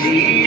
Thank you.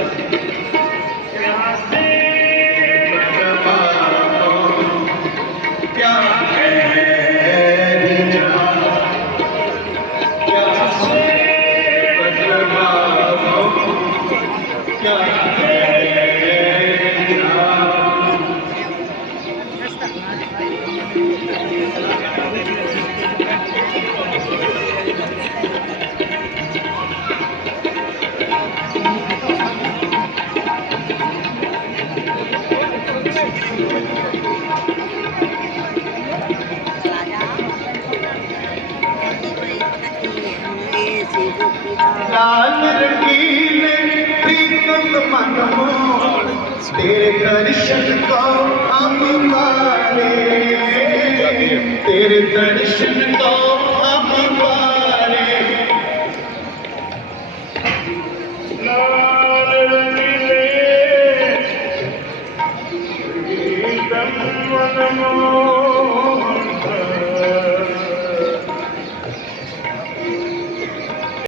ਲਾਲ ਰੰਗੀਲੇ ਪ੍ਰੀਤਮ ਮਨਮੋ ਤੇਰੇ ਦਰਸ਼ਨ ਕੋ ਆਮੀ ਤੇਰੇ ਦਰਸ਼ਨ ਕੋ ਆਮੀ ਵਾਰੇ ਲਾਲ ਰੰਗੀਲੇ ਪ੍ਰੀਤਮ ਮਨਮੋ